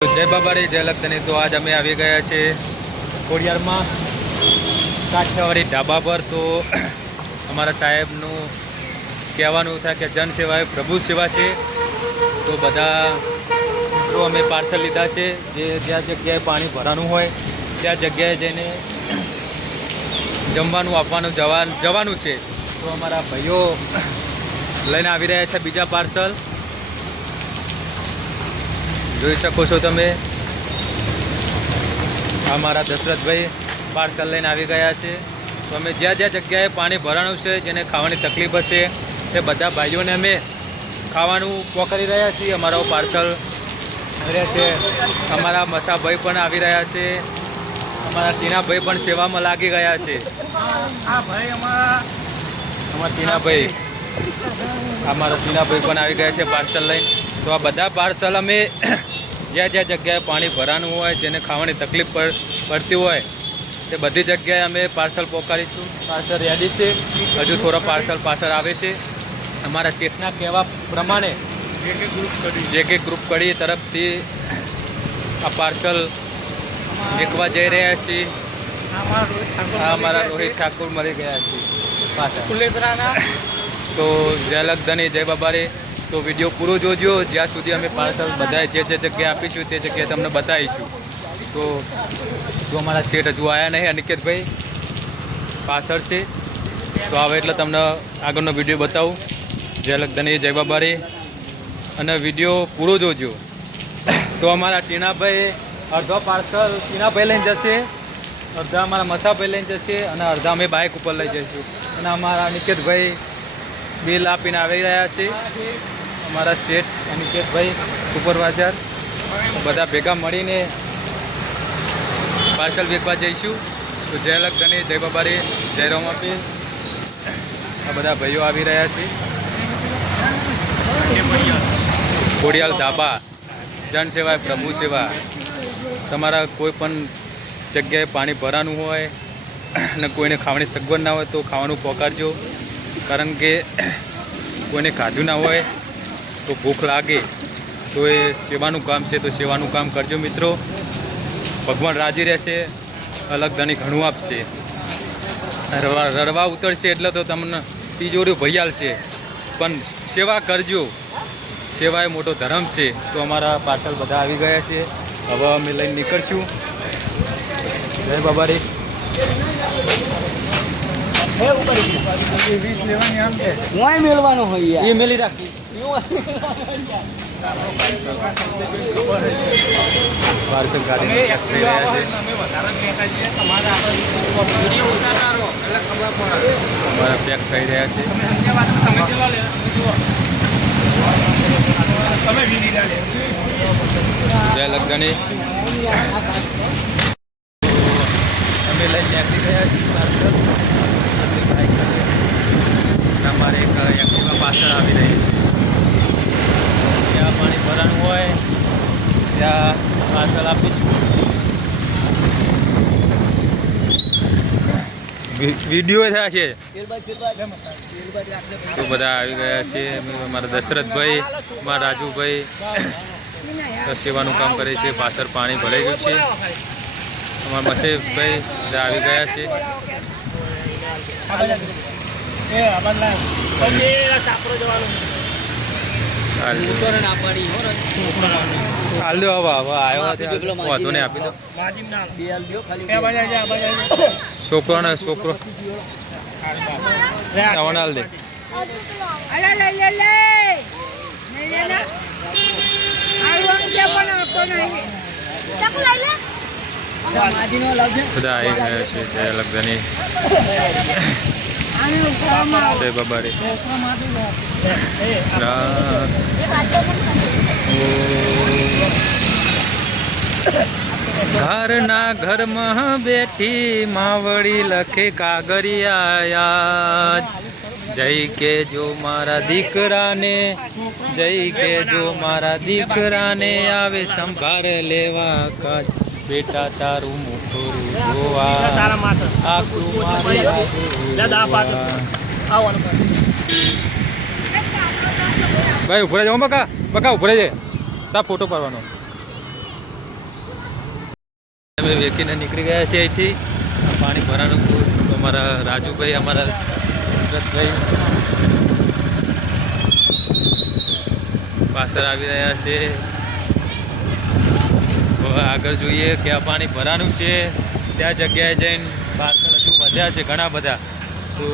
જય બાબારી જય લખતની। તો આજ અમે આવી ગયા છે ખોડિયારમાં કાઠિયાવાડી ઢાબા પર। તો અમારા સાહેબનું કહેવાનું થાય કે જન સેવા એ પ્રભુ સેવા છે। તો બધા મિત્રો અમે પાર્સલ લીધા છે, જે જ્યાં જગ્યાએ પાણી ભરાનું હોય ત્યાં જગ્યાએ જઈને જમવાનું આપવાનું જવાનું છે। તો અમારા ભાઈઓ લઈને આવી રહ્યા છે બીજા પાર્સલ, જોઈ શકો છો તમે। અમારા દશરથભાઈ પાર્સલ લઈને આવી ગયા છે। તો અમે જ્યાં જ્યાં જગ્યાએ પાણી ભરાણું છે, જેને ખાવાની તકલીફ હશે તે બધા ભાઈઓને અમે ખાવાનું પહોંચાડી રહ્યા છીએ। અમારો પાર્સલ રહ્યા છે। અમારા મસાભાઈ પણ આવી રહ્યા છે, અમારા ટીનાભાઈ પણ સેવામાં લાગી ગયા છે। અમારા ટીનાભાઈ પણ આવી ગયા છે પાર્સલ લઈને। તો આ બધા પાર્સલ અમે જ્યાં જ્યાં જગ્યાએ પાણી ભરાનું હોય, જેને ખાવાની તકલીફ પડતી હોય તે બધી જગ્યાએ અમે પાર્સલ પહોંચાડીશું। પાર્સલ રેડી છે, હજુ થોડા પાર્સલ પાછળ આવે છે। અમારા શેઠના કહેવા પ્રમાણે જે કે ગ્રુપ કડી તરફથી આ પાર્સલ વેચવા જઈ રહ્યા છીએ। અમારા રોહિત ઠાકુર મળી ગયા છે પાછળ। તો જય લખધની જય બાબારી। તો વિડીયો પૂરો જોજો, જ્યાં સુધી અમે પાર્સલ બધા જે જગ્યાએ આપીશું તે જગ્યાએ તમને બતાવીશું। તો જો અમારા શેઠ હજુ આવ્યા નહીં, અનિકેતભાઈ પાછળ છે, તો આવે એટલે તમને આગળનો વિડીયો બતાવું। જય લખધની જય બાબારી અને વિડીયો પૂરો જોજો। તો અમારા ટીનાભાઈ અડધો પાર્સલ ટીનાભાઈ લઈને જશે, અડધા અમારા મસાભાઈ લઈને જશે અને અડધા અમે બાઇક ઉપર લઈ જઈશું। અને અમારા અનિકેતભાઈ બિલ આપીને આવી રહ્યા છે। અમારા શેઠ અનિકેતભાઈ સુપરવાઇઝર બધા ભેગા મળીને પાર્સલ વેચવા જઈશું। તો જય લખધની જય બાબારી જય રોમાપીર। આ બધા ભાઈઓ આવી રહ્યા છે। ખોડિયાલ ધાબા, જન સેવા પ્રભુ સેવા। તમારા કોઈ પણ જગ્યાએ પાણી ભરાનું હોય અને કોઈને ખાવાની સગવડ ના હોય તો ખાવાનું પહોંચાડજો, કારણ કે કોઈને ખાધું ના હોય તો ભૂખ લાગે તો એ સેવાનું કામ છે, તો સેવાનું કામ કરજો મિત્રો। ભગવાન રાજી રહેશે, અલગધણી ઘણું આપશે। રડવા ઉતરશે એટલે તો તમને તિજોરી ભૈયાલશે, પણ સેવા કરજો, સેવા એ મોટો ધર્મ છે। તો અમારા પાર્સલ બધા આવી ગયા છે, હવે અમે લઈને નીકળશું। જય બાબારી। મેળવાનો હોય એ મેલી રાખી પાર્સલ ગાડી થઈ રહ્યા છે। અમારા પેક થઈ રહ્યા છે। જય લખધની અમે લઈને નીકળી ગયા છીએ પાર્સલ। અમારે એક એક્ટિવા પાછળ આવી રહી છે, ત્યાં પાણી ભરાનું હોય ત્યાં પાર્સલ આપીશું। વિડીયો થયા છે તો બધા આવી ગયા છે। મારા દશરથભાઈ, મારા રાજુભાઈ તો સેવાનું કામ કરે છે, પાછળ પાણી ભરાઈ ગયું છે। અમારા મસેશભાઈ બધા આવી ગયા છે। હાલ દો, હવે આવ્યો વાંધો નહીં, આપી દો છોકરો હાલ દે। બધા આવી ગયા છે। જય લખધની જય બાબારી। ઘરના ઘરમાં બેઠી માવડી લખે કાગરિયા, જય કે જો મારા દીકરાને, જય કે જો મારા દીકરાને આવે સંભાર લેવા કાજ, બેટા તારું મોટું જોવા આખું ભાઈ ઉભરે જાઓ, બકા ઉભરે જાય, તા ફોટો પાડવાનો। અમે વેકીને નીકળી ગયા છીએ અહીંથી આ પાણી ભરાનું હતું તો અમારા રાજુભાઈ અમારા હસરતભાઈ પાછળ આવી રહ્યા છે. હવે આગળ જોઈએ કે આ પાણી ભરાનું છે ત્યાં જગ્યાએ જઈને પાછળ હજુ વધ્યા છે ઘણા બધા તો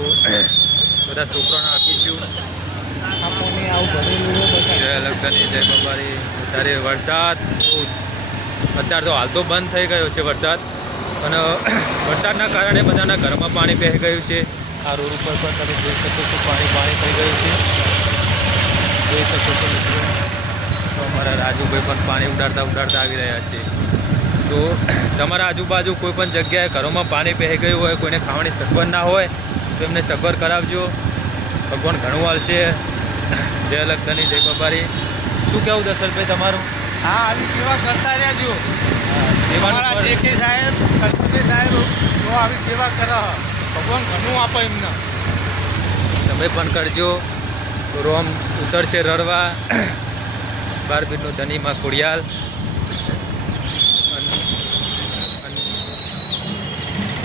બધા છોકરાને આપીશું. જય લગ્નની જય બાબારી. અત્યારે વરસાદ અત્યારે તો હાલ તો બંધ થઈ ગયો છે વરસાદ અને વરસાદના કારણે બધાના ઘરમાં પાણી પહેરી ગયું છે. આ રોડ ઉપર પણ તમે જોઈ શકો છો પાણી થઈ ગયું છે. જોઈ શકો છો મિત્રો. તો અમારા રાજુભાઈ પણ પાણી ઉડાડતા આવી રહ્યા છે. તો તમારા આજુબાજુ કોઈ પણ જગ્યાએ ઘરોમાં પાણી પહેરી ગયું હોય, કોઈને ખાવાની સગવડ ના હોય તો એમને સગવડ કરાવજો. ભગવાન ઘણું વાળશે. જય લગ્નની જય બાબારી. શું કહેવું દર્શનભાઈ તમારું? હા, આવી સેવા કરતા રહેજો. સેવાનું જેકે સાહેબ, કલ્પતભાઈ સાહેબ તો આવી સેવા કરે. ભગવાન ઘણું આપે એમને. તમે પણ કરજો. રોમ ઉતરશે રડવા 12 ફીટનો ધનીમાં ખોડિયાલ.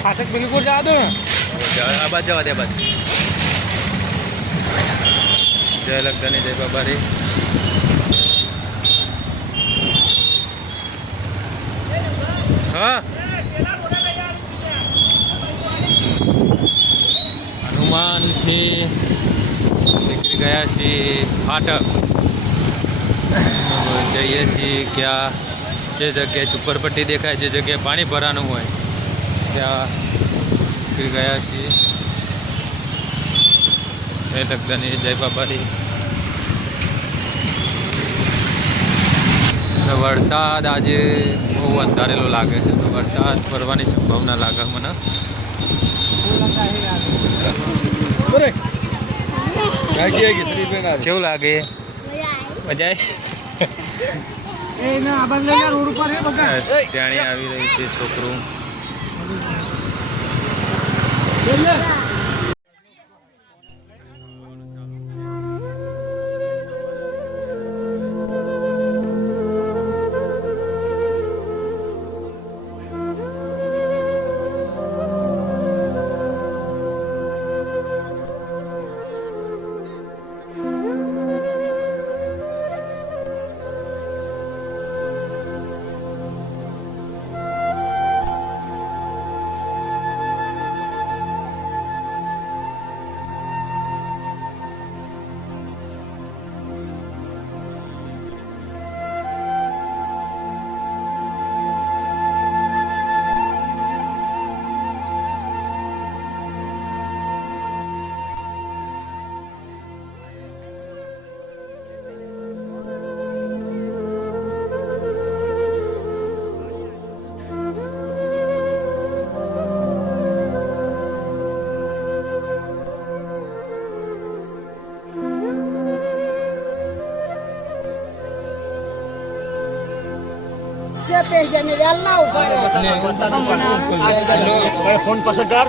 ફાટક બિલકુલ જવા દો ને. આ બાદ જવા દે બાદ. જય લગ્નની જય બાબારી. હા, હનુમાનથી નીકળી ગયા છીએ ફાટક. જઈએ છીએ ક્યાં જે જગ્યાએ ઝુંપડપટ્ટી દેખાય, જે જગ્યાએ પાણી ભરાનું હોય ત્યાં નીકળી ગયા છીએ. જય લગ્નની જય બાબારી. વરસાદ આજે બહુ અંધારેલો લાગે છે તો વરસાદ પડવાની સંભાવના લાગે મને. કેવું લાગે? મજા ત્યાંની આવી રહી છે છોકરું. ફોન પસંદ કર.